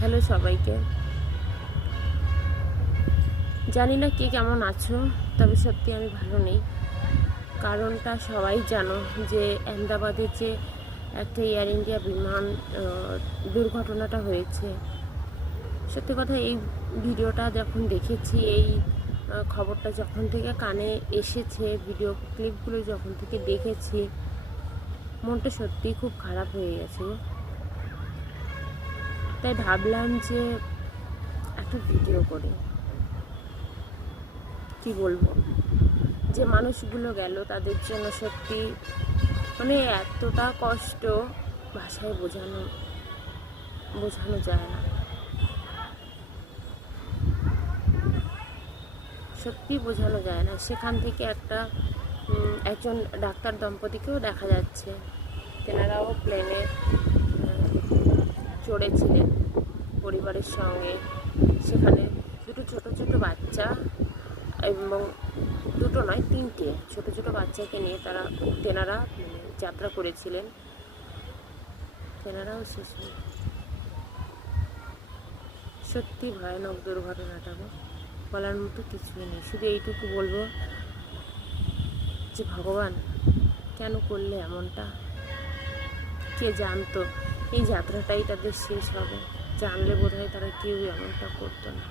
Hello সবাইকে। জানি না কে কেমন আছো, তবে সত্যি আমি ভালো নেই। কারণটা সবাই জানো যে আহমেদাবাদের যে একটা এয়ার ইন্ডিয়া বিমান দুর্ঘটনাটা হয়েছে। সত্যি কথা, এই ভিডিওটা যখন দেখেছি, এই খবরটা যখন থেকে কানে এসেছে, ভিডিও ক্লিপগুলো যখন থেকে দেখেছি, মনটা সত্যিই খুব খারাপ হয়ে গেছে। তাই ভাবলাম যে একটা ভিডিও করি। কি বলবো, যে মানুষগুলো গেল তাদের জন্য সত্যি এতটা কষ্ট ভাষায় বোঝানো যায় না। সত্যি বোঝানো যায় না। সেখান থেকে একজন ডাক্তার দম্পতিকেও দেখা যাচ্ছে, তেনারাও প্লেনে চড়েছিলেন পরিবারের সঙ্গে। সেখানে দুটো ছোট ছোট বাচ্চা, এবং দুটো নয়, তিনটে ছোট ছোট বাচ্চাকে নিয়ে তেনারা যাত্রা করেছিলেন। তেনারাও শেষ হয়ে, সত্যি ভয়ানক দুর্ঘটনাটা। বলার মতো কিছুই নেই, শুধু এইটুকু বলবো যে ভগবান, কেন করলে এমনটা? কে জানতো এই যাত্রাটাই তাদের শেষ হবে? জানলে বোধহয় তারা কেউ এমনটা করতো না।